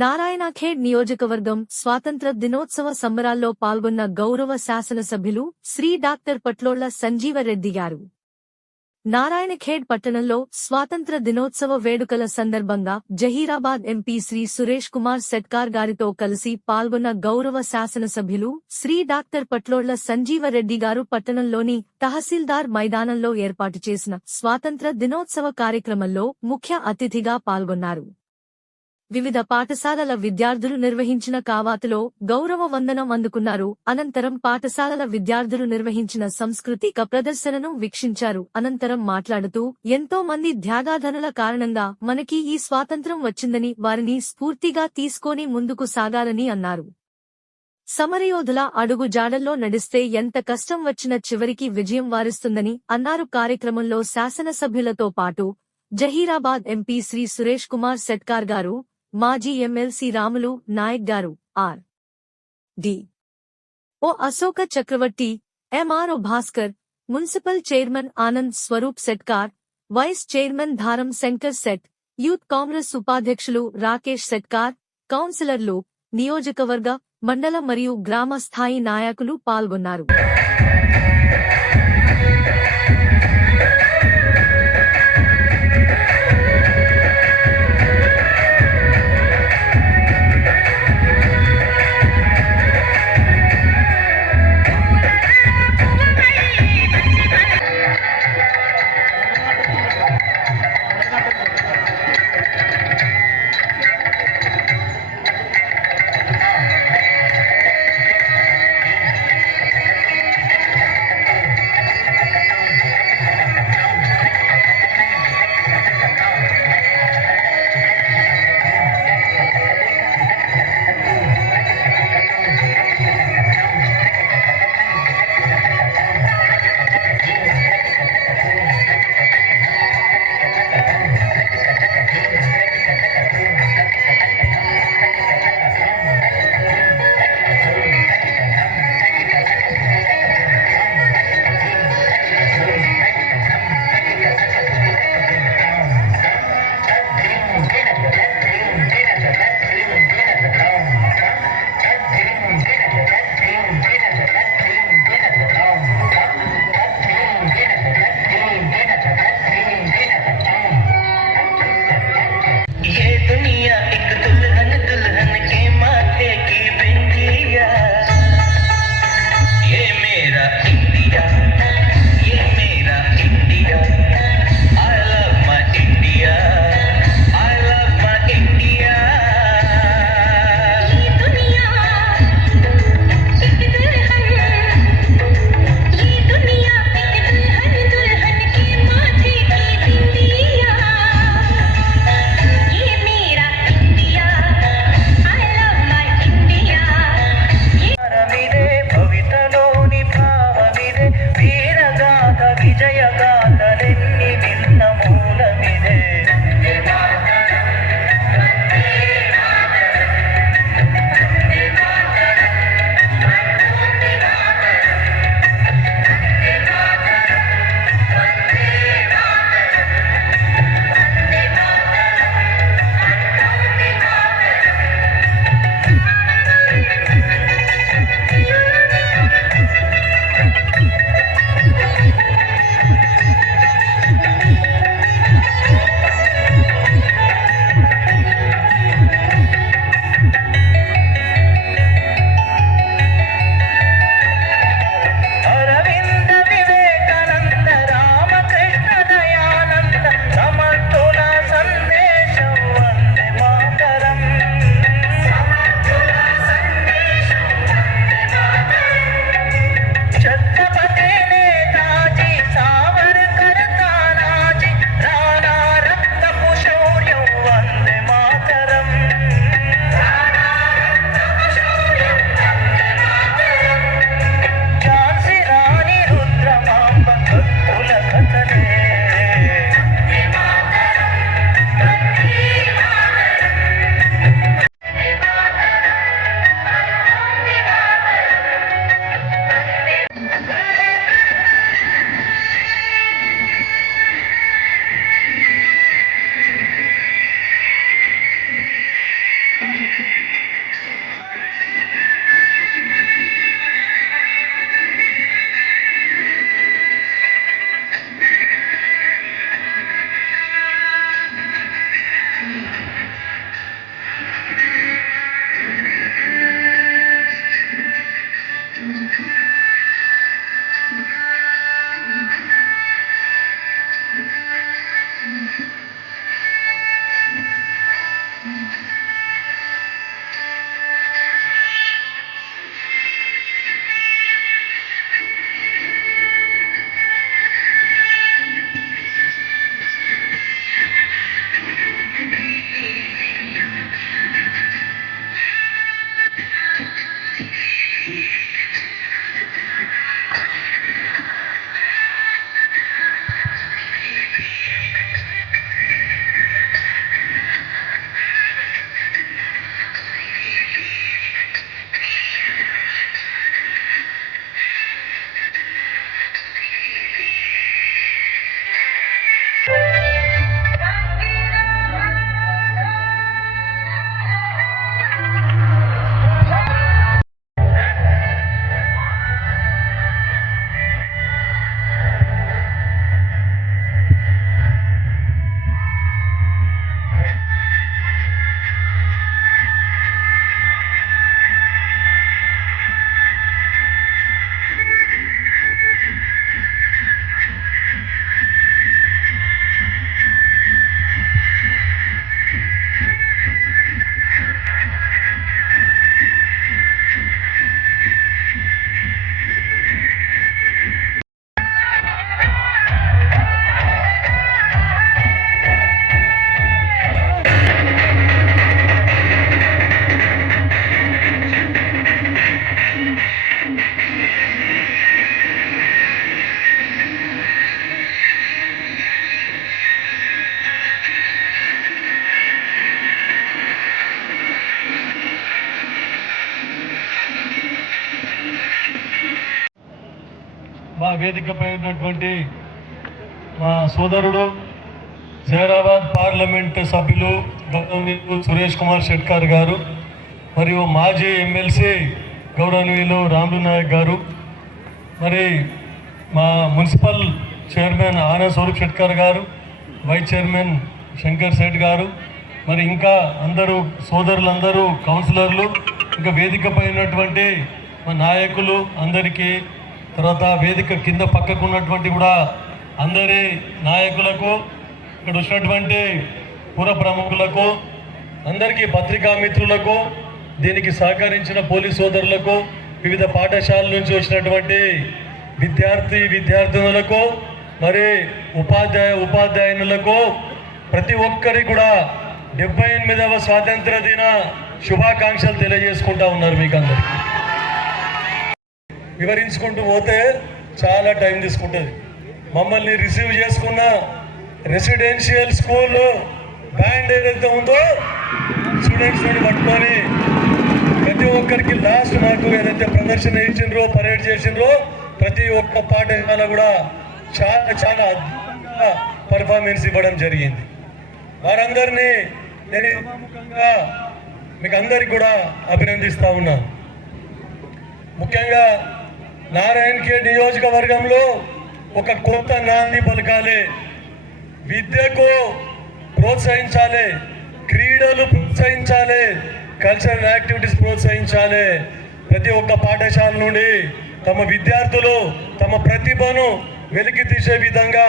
నారాయణఖేడ్ నియోజకవర్గం స్వాతంత్ర దినోత్సవ సంబరాల్లో పాల్గొన్న గౌరవ శాసనసభ్యులు శ్రీ డాక్టర్ పట్లోళ్ళ సంజీవరెడ్డి గారు. నారాయణఖేడ్ పట్టణంలో స్వాతంత్ర దినోత్సవ వేడుకల సందర్భంగా జహీరాబాద్ ఎంపీ శ్రీ సురేష్ కుమార్ సెట్కార్ గారితో కలిసి పాల్గొన్న గౌరవ శాసనసభ్యులు శ్రీ డాక్టర్ పట్లోళ్ళ సంజీవరెడ్డి గారు పట్టణంలోని తహసీల్దార్ మైదానంలో ఏర్పాటు చేసిన స్వాతంత్ర దినోత్సవ కార్యక్రమంలో ముఖ్య అతిథిగా పాల్గొన్నారు. వివిధ పాఠశాలల విద్యార్థులు నిర్వహించిన కావాతులో గౌరవ వందనం అందుకున్నారు. అనంతరం పాఠశాలల విద్యార్థులు నిర్వహించిన సంస్కృతిక ప్రదర్శనను వీక్షించారు. అనంతరం మాట్లాడుతూ ఎంతో మంది త్యాగాధనుల కారణంగా మనకి ఈ స్వాతంత్రం వచ్చిందని వారిని స్ఫూర్తిగా తీసుకొని ముందుకు సాగాలని అన్నారు. సమరయోధుల అడుగు జాడల్లో నడిస్తే ఎంత కష్టం వచ్చిన చివరికి విజయం వారిస్తుందని అన్నారు. కార్యక్రమంలో శాసనసభ్యులతో పాటు జహీరాబాద్ ఎంపీ శ్రీ సురేష్ కుమార్ సెట్కార్ గారు మాజీ ఎమ్మెల్సీ రాములు నాయక్ గారు R. D. O Ashoka Chakravarthy MRO Bhaskar municipal chairman Anand Swaroop Shetkar vice chairman Dharam Shankar set youth Congress ఉపాధ్యక్షులు రాకేష్ సెట్కార్ కౌన్సిలర్లు నియోజకవర్గ మండల మరియు గ్రామ స్థాయి నాయకులు పాల్గొన్నారు. వేదికపై ఉన్నటువంటి మా సోదరుడు జైరాబాద్ పార్లమెంట్ సభ్యులు గౌరవనీయులు సురేష్ కుమార్ షెట్కార్ గారు మరియు మాజీ ఎమ్మెల్సీ గౌరవనీయులు రాములు నాయక్ గారు మరి మా మున్సిపల్ చైర్మన్ ఆనంద్ స్వరూప్ షెట్కర్ గారు వైస్ చైర్మన్ శంకర్ సేట్ గారు మరి ఇంకా అందరూ సోదరులందరూ కౌన్సిలర్లు ఇంకా వేదికపై ఉన్నటువంటి మా నాయకులు అందరికీ తర్వాత వేదిక కింద పక్కకు ఉన్నటువంటి కూడా అందరి నాయకులకు ఇక్కడ వచ్చినటువంటి పుర ప్రముఖులకు అందరికీ పత్రికా మిత్రులకు దీనికి సహకరించిన పోలీస్ సోదరులకు వివిధ పాఠశాలల నుంచి వచ్చినటువంటి విద్యార్థి విద్యార్థినులకు మరి ఉపాధ్యాయ ఉపాధ్యాయునులకు ప్రతి ఒక్కరి కూడా డెబ్బై ఎనిమిదవ స్వాతంత్ర దిన శుభాకాంక్షలు తెలియజేసుకుంటా ఉన్నారు మీకు అందరికీ వివరించుకుంటూ పోతే చాలా టైం తీసుకుంటుంది. మమ్మల్ని రిసీవ్ చేసుకున్న రెసిడెన్షియల్ స్కూల్ బ్యాండ్ ఏదైతే ఉందో స్టూడెంట్స్ నుండి పట్టుకొని ప్రతి ఒక్కరికి లాస్ట్ మాకు ఏదైతే ప్రదర్శన ఇచ్చిండ్రో పరేడ్ చేసిండ్రో ప్రతి ఒక్క పాఠశాల కూడా చాలా చాలా అద్భుతంగా పర్ఫార్మెన్స్ ఇవ్వడం జరిగింది. వారందరినీ నేను మీకు అందరికి కూడా అభినందిస్తా ఉన్నాను. ముఖ్యంగా నారాయణ కే నియోజకవర్గంలో ఒక కొత్త నాంది పలకాలి. విద్యకు ప్రోత్సహించాలి. క్రీడలు ప్రోత్సహించాలి. కల్చరల్ యాక్టివిటీస్ ప్రోత్సహించాలి. ప్రతి ఒక్క పాఠశాల నుండి తమ విద్యార్థులు తమ ప్రతిభను వెలికి తీసే విధంగా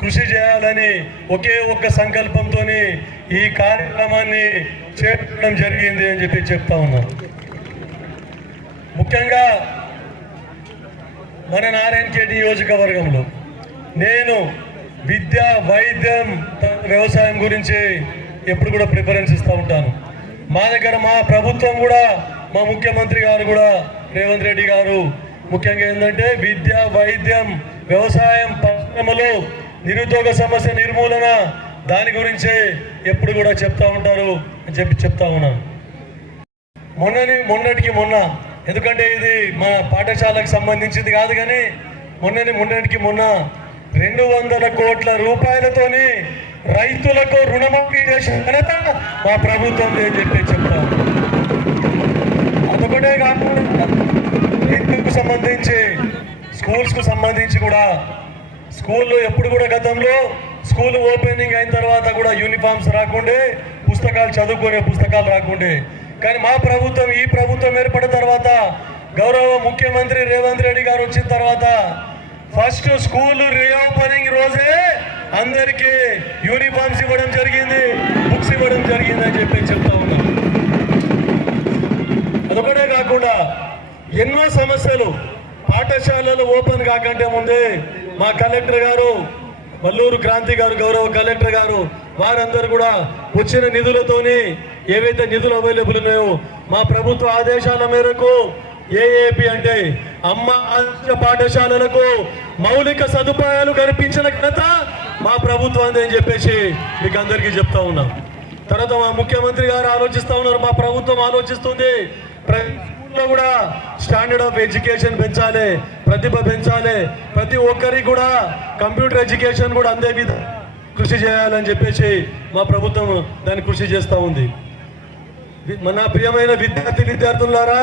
కృషి చేయాలని ఒకే ఒక్క సంకల్పంతో ఈ కార్యక్రమాన్ని చేపట్టడం జరిగింది అని చెప్పి చెప్తా ఉన్నాను ముఖ్యంగా మన నారాయణఖేడ్ నియోజకవర్గంలో నేను విద్య వైద్యం వ్యవసాయం గురించి ఎప్పుడు కూడా ప్రిఫరెన్స్ ఇస్తూ ఉంటాను. మా దగ్గర మా ప్రభుత్వం కూడా మా ముఖ్యమంత్రి గారు కూడా రేవంత్ రెడ్డి గారు ముఖ్యంగా ఏంటంటే విద్య వైద్యం వ్యవసాయం పరిశ్రమలు నిరుద్యోగ సమస్య నిర్మూలన దాని గురించి ఎప్పుడు కూడా చెప్తా ఉంటారు అని చెప్పి చెప్తా ఉన్నాను. మొన్నని మొన్నటికి మొన్న ఎందుకంటే ఇది మా పాఠశాలకు సంబంధించింది కాదు కానీ మొన్నని మొన్నటికి మొన్న రెండు వందల కోట్ల రూపాయలతోని రైతులకు రుణమాఫీ చేసిన ఘనత మా ప్రభుత్వం అని చెప్పి చెప్తాం అదొకటే కాకుండా విద్యకు సంబంధించి స్కూల్స్కు సంబంధించి కూడా స్కూల్లో ఎప్పుడు కూడా గతంలో స్కూల్ ఓపెనింగ్ అయిన తర్వాత కూడా యూనిఫామ్స్ రాకుండే పుస్తకాలు చదువుకునే పుస్తకాలు రాకుండే. కానీ మా ప్రభుత్వం ఈ ప్రభుత్వం ఏర్పడిన తర్వాత గౌరవ ముఖ్యమంత్రి రేవంత్ రెడ్డి గారు వచ్చిన తర్వాత ఫస్ట్ స్కూల్ రీఓపెనింగ్ రోజే అందరికీ యూనిఫామ్స్ ఇవ్వడం జరిగింది బుక్స్ ఇవ్వడం జరిగింది అని చెప్పి చెప్తా ఉన్నాం. అదొకటే కాకుండా ఎన్నో సమస్యలు పాఠశాలలు ఓపెన్ కాకంటే ముందే మా కలెక్టర్ గారు వల్లూరు క్రాంతి గారు గౌరవ కలెక్టర్ గారు వారందరూ కూడా వచ్చిన నిధులతోని ఏవైతే నిధులు అవైలబుల్ ఉన్నాయో మా ప్రభుత్వ ఆదేశాల మేరకు ఏఏపి అంటే అమ్మ ఆదర్శ పాఠశాలలకు మౌలిక సదుపాయాలు కల్పించిన ఘనత మా ప్రభుత్వం అని చెప్పేసి మీకు అందరికీ చెప్తా ఉన్నాం. తర్వాత మా ముఖ్యమంత్రి గారు ఆలోచిస్తూ ఉన్నారు మా ప్రభుత్వం ఆలోచిస్తుంది. స్కూల్లో కూడా స్టాండర్డ్ ఆఫ్ ఎడ్యుకేషన్ పెంచాలి ప్రతిభ పెంచాలి ప్రతి ఒక్కరికి కూడా కంప్యూటర్ ఎడ్యుకేషన్ కూడా అందే విధంగా కృషి చేయాలని చెప్పేసి మా ప్రభుత్వం దాన్ని కృషి చేస్తూ ఉంది. మన ప్రియమైన విద్యార్థి విద్యార్థులారా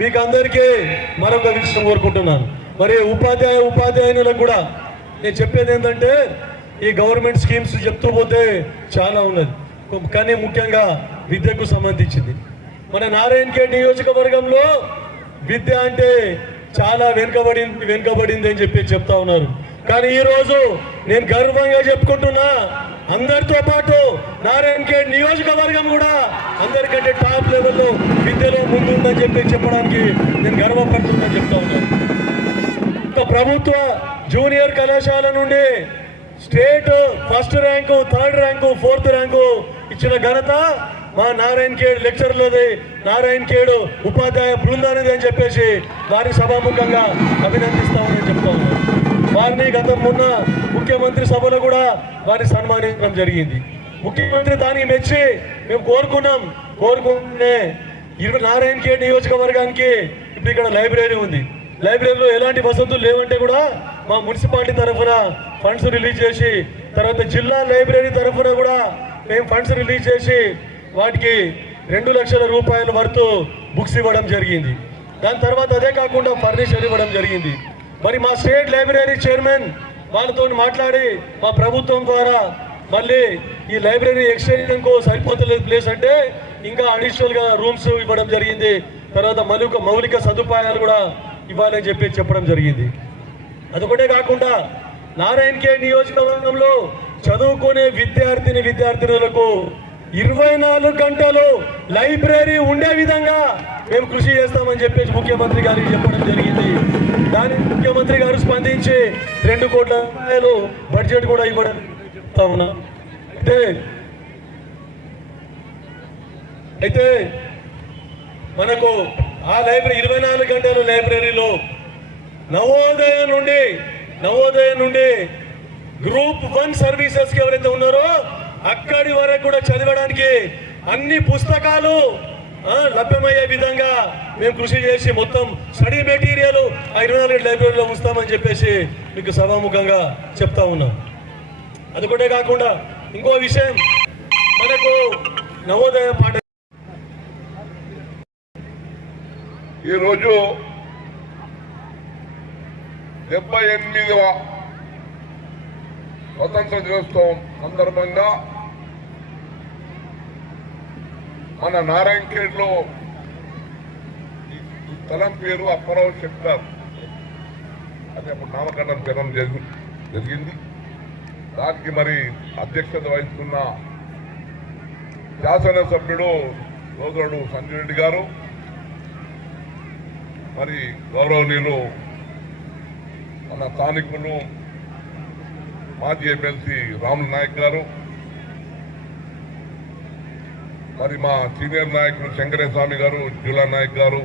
మీకు అందరికీ మరొక విషయం కోరుకుంటున్నాను. మరి ఉపాధ్యాయ ఉపాధ్యాయులకు కూడా నేను చెప్పేది ఏంటంటే ఈ గవర్నమెంట్ స్కీమ్స్ చెప్తూ పోతే చాలా ఉన్నది. కానీ ముఖ్యంగా విద్యకు సంబంధించింది. మన నారాయణ కే నియోజకవర్గంలో విద్య అంటే చాలా వెనుకబడింది వెనుకబడింది అని చెప్పి చెప్తా ఉన్నారు. కానీ ఈరోజు నేను గర్వంగా చెప్పుకుంటున్నా అందరితో పాటు నారాయణ ఖేడ్ నియోజకవర్గం కూడా అందరికంటే టాప్ లెవెల్లో విద్యలో ముందుందని చెప్పి చెప్పడానికి నేను గర్వపడుతుందని చెప్తా ఉన్నాను. ప్రభుత్వ జూనియర్ కళాశాల నుండి state first rank third rank fourth rank ఇచ్చిన ఘనత మా నారాయణ ఖేడ్ లెక్చర్లది నారాయణ ఖేడ్ ఉపాధ్యాయ బృందానిది అని చెప్పేసి వారి సభాముఖంగా అభినందిస్తామని చెప్తా ఉన్నాను. వారిని గత మొన్న ముఖ్యమంత్రి సభలో కూడా వారిని సన్మానించడం జరిగింది. ముఖ్యమంత్రి దానికి మెచ్చి మేము కోరుకున్నాం. కోరుకుంటే ఇరవై నారాయణ ఖేడ్ నియోజకవర్గానికి ఇప్పుడు ఇక్కడ లైబ్రరీ ఉంది. లైబ్రరీలో ఎలాంటి వసతులు లేవంటే కూడా మా మున్సిపాలిటీ తరఫున ఫండ్స్ రిలీజ్ చేసి తర్వాత జిల్లా లైబ్రరీ తరఫున కూడా మేము ఫండ్స్ రిలీజ్ చేసి వాటికి రెండు లక్షల రూపాయల వరకు బుక్స్ ఇవ్వడం జరిగింది. దాని తర్వాత అదే కాకుండా ఫర్నిచర్ ఇవ్వడం జరిగింది. మరి మా స్టేట్ లైబ్రరీ చైర్మన్ వాళ్ళతో మాట్లాడి మా ప్రభుత్వం ద్వారా మళ్ళీ ఈ లైబ్రరీ ఎక్స్టెన్షన్ సరిపోతలేదు ప్లేస్ అంటే ఇంకా అడిషనల్గా రూమ్స్ ఇవ్వడం జరిగింది. తర్వాత మలుక మౌలిక సదుపాయాలు కూడా ఇవ్వాలని చెప్పి చెప్పడం జరిగింది. అదొకటే కాకుండా నారాయణ కే నియోజకవర్గంలో చదువుకునే విద్యార్థిని విద్యార్థినులకు ఇరవై నాలుగు గంటలు లైబ్రరీ ఉండే విధంగా మేము కృషి చేస్తామని చెప్పేసి ముఖ్యమంత్రి గారికి చెప్పడం జరిగింది. దాని ముఖ్యమంత్రి గారు స్పందించి రెండు కోట్ల రూపాయలు బడ్జెట్ కూడా ఇవ్వడం చెప్తా ఉన్నా. అయితే అయితే మనకు ఆ లైబ్రరీ ఇరవై నాలుగు గంటల లైబ్రరీలో నవోదయం నుండి నవోదయం నుండి గ్రూప్ వన్ సర్వీసెస్కి ఎవరైతే ఉన్నారో అక్కడి వరకు కూడా చదవడానికి అన్ని పుస్తకాలు లభ్యమయ్యే విధంగా మేము కృషి చేసి మొత్తం స్టడీ మెటీరియల్ ఆ ఇరవై నాలుగు లైబ్రరీలో ఉంచుతామని చెప్పేసి మీకు సభాముఖంగా చెప్తా ఉన్నాం. అదొకటే కాకుండా ఇంకో విషయం మనకు నవోదయ పాఠ ఈరోజు డెబ్బై ఎనిమిదవ స్వతంత్ర దినోత్సవం సందర్భంగా మన నారాయణఖేడ్లో ఈ స్థలం పేరు అప్పారావు చెప్తారు అది అప్పుడు నామకరణం జనం జరుగు జరిగింది. దానికి మరి అధ్యక్షత వహిస్తున్న శాసనసభ్యుడు సోదరుడు సంజయ్ రెడ్డి గారు మరి గౌరవనీయులు మన స్థానికులు మాజీ ఎమ్మెల్సీ రాములు నాయక్ గారు మరి మా సీనియర్ నాయకులు శంకరే స్వామి గారు జులా నాయక్ గారు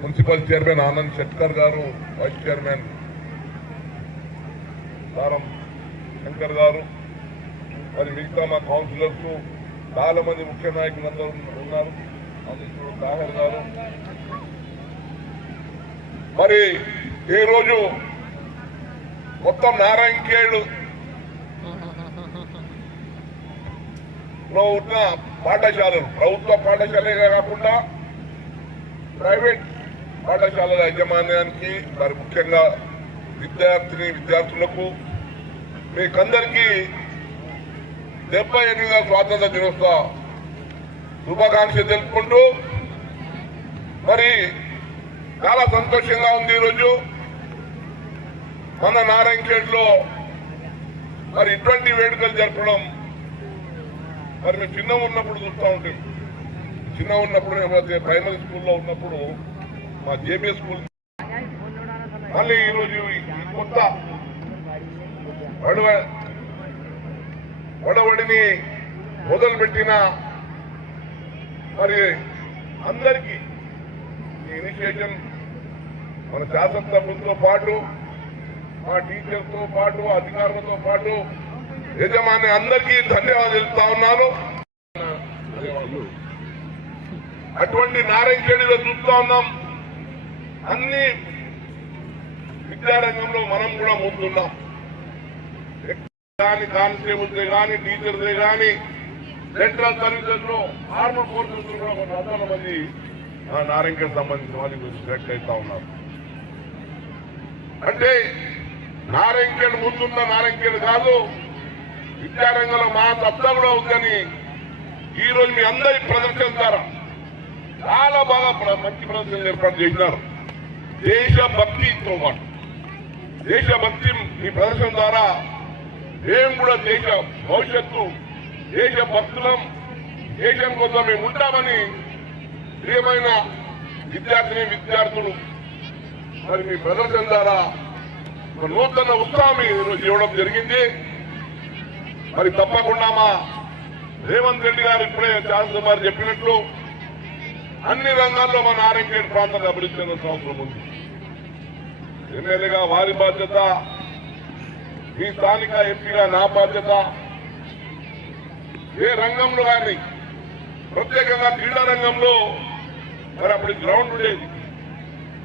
మున్సిపల్ చైర్మన్ ఆనంద్ శెట్కర్ గారు వైస్ చైర్మన్ తారం శంకర్ గారు మరి మిగతా మా కౌన్సిలర్స్ చాలా మంది ముఖ్య నాయకులు అందరూ ఉన్నారు అధ్యక్షుడు దాహర్ గారు. మరి ఈ రోజు మొత్తం నారాయణఖేడ్ లో ఉన్న పాఠశాలలు ప్రభుత్వ పాఠశాలే కాకుండా ప్రైవేట్ పాఠశాలల యాజమాన్యానికి మరి ముఖ్యంగా విద్యార్థిని విద్యార్థులకు మీకందరికీ డెబ్బై ఎనిమిదవ స్వాతంత్ర దినోత్సవ శుభాకాంక్షలు తెలుపుకుంటూ మరి చాలా సంతోషంగా ఉంది ఈరోజు. మన నారాయణఖేడ్లో మరి ఇటువంటి వేడుకలు జరపడం మరి మేము చిన్న ఉన్నప్పుడు చూస్తూ ఉంటాం చిన్న ఉన్నప్పుడు ప్రైమరీ స్కూల్లో ఉన్నప్పుడు మా జేబీఎస్ స్కూల్ మళ్ళీ ఈరోజు కొత్త వడవడిని మొదలుపెట్టిన మరి అందరికీ ఈ ఇనిషియేషన్ మన శాసనసభ్యులతో పాటు మా టీచర్స్తో పాటు అధికారులతో పాటు యజమాని అందరికీ ధన్యవాదాలు ఉన్నాను అటువంటి నారాయణఖేడిలో చూస్తా ఉన్నాం. అన్ని విద్యారంగంలో మనం కూడా ముందున్నాం కానీ కానిస్టేబుల్సే కానీ టీచర్సే కానీ సెంట్రల్ సర్వీసెస్లో ఆర్మర్ ఫోర్సెస్ కూడా కొన్ని వందల మంది నారాయణకి సంబంధించిన వాళ్ళు సెలెక్ట్ అవుతా ఉన్నారు. అంటే నారాయణఖేడ్ ముందున్న నారాయణఖేడ్ కాదు విద్యారంగంలో మా సత్తా కూడా ఉందని ఈ రోజు మీ అందరి ప్రదర్శన ద్వారా చాలా బాగా మంచి ప్రదర్శన ఏర్పాటు చేసినారు. దేశభక్తితో పాటు. దేశభక్తి మీ ప్రదర్శన ద్వారా మేము కూడా దేశ భవిష్యత్తు దేశ భక్తులం దేశం కోసం మేము ఉంటామని ప్రియమైన విద్యార్థిని విద్యార్థులు మరి మీ ప్రదర్శన ద్వారా ఒక నూతన ఉత్సాహం ఈరోజు ఇవ్వడం జరిగింది. మరి తప్పకుండా మా రేవంత్ రెడ్డి గారు ఇప్పుడే శాసన చెప్పినట్లు అన్ని రంగాల్లో మన ఆరోగ్య ప్రాంతాన్ని అభివృద్ధి చెందాల్సిన అవసరం ఉంది. ఎమ్మెల్యేగా వారి బాధ్యత ఈ స్థానిక ఎంపీగా నా బాధ్యత. ఏ రంగంలో కానీ ప్రత్యేకంగా క్రీడా రంగంలో మరి అప్పుడు గ్రౌండ్ ఉండేది.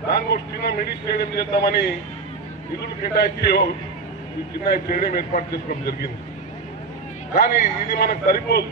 దానికి ఒక చిన్న మినీ స్టేడియం చేద్దామని నిధులు కేటాయించి ఈ చిన్న స్టేడియం ఏర్పాటు చేసుకోవడం జరిగింది. కానీ ఇది మనకు సరిపోదు.